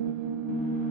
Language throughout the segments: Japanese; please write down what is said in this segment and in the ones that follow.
うん。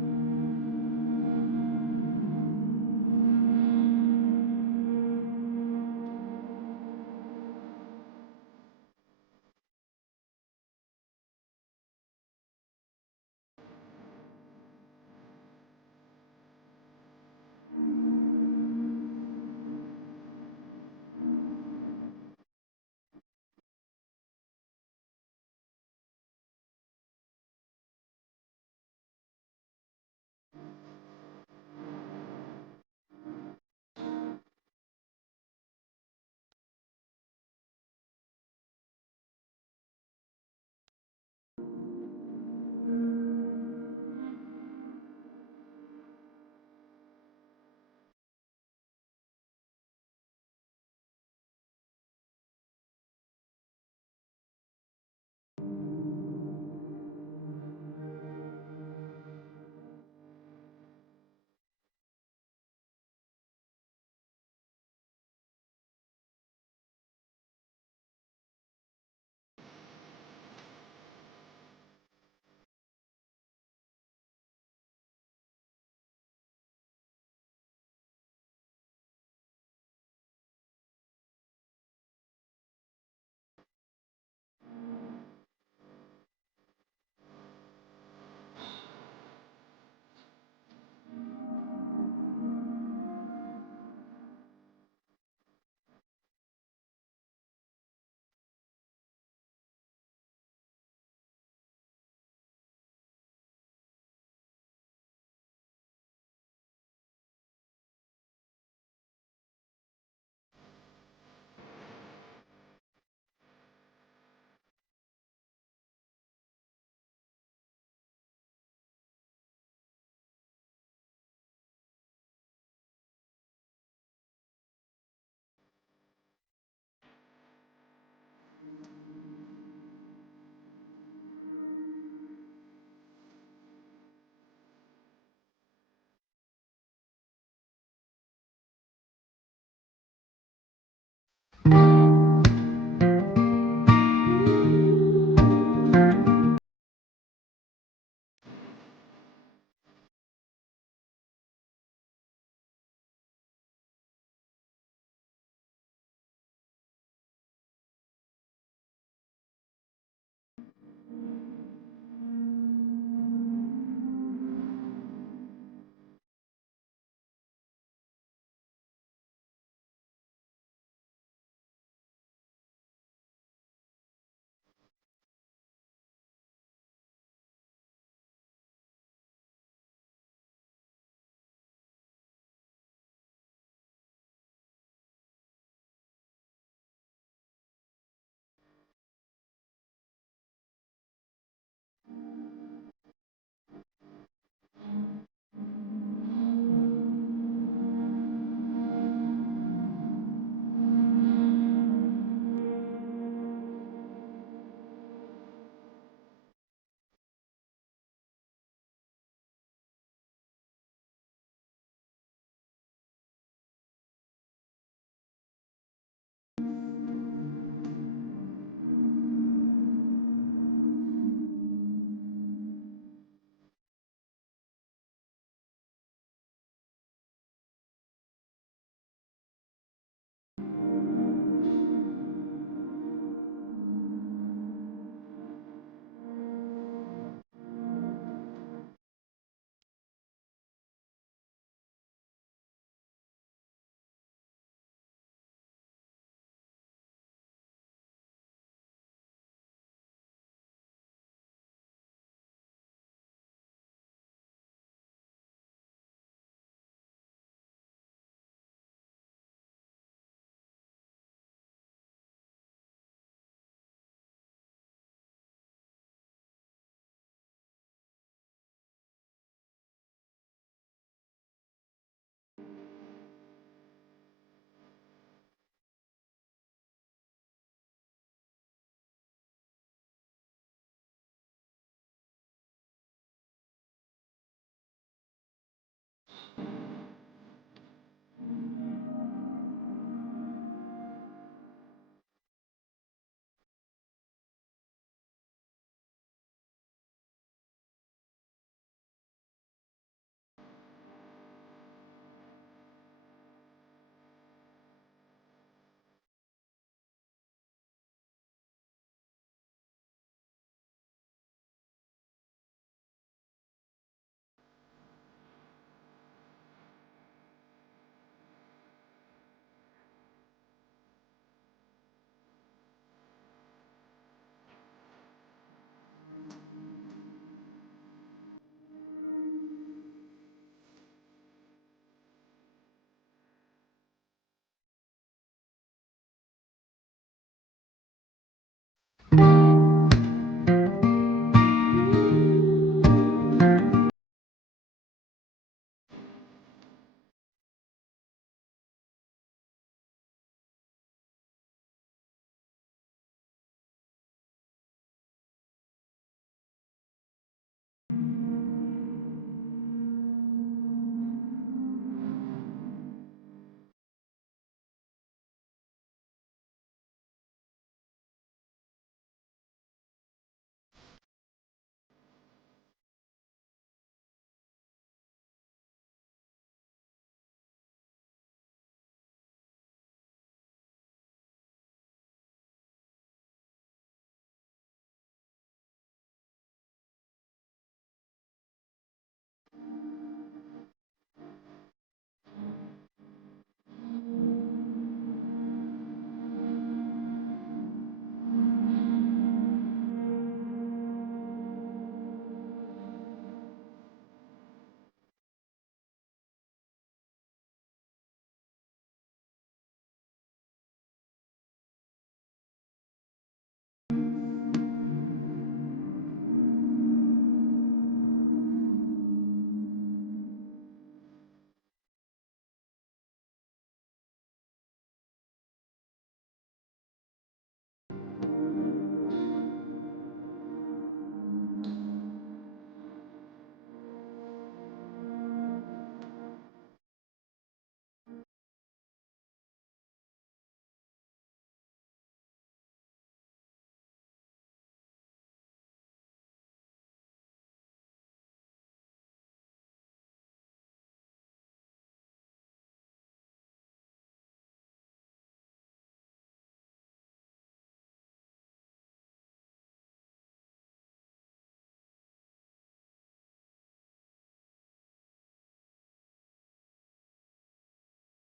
あ!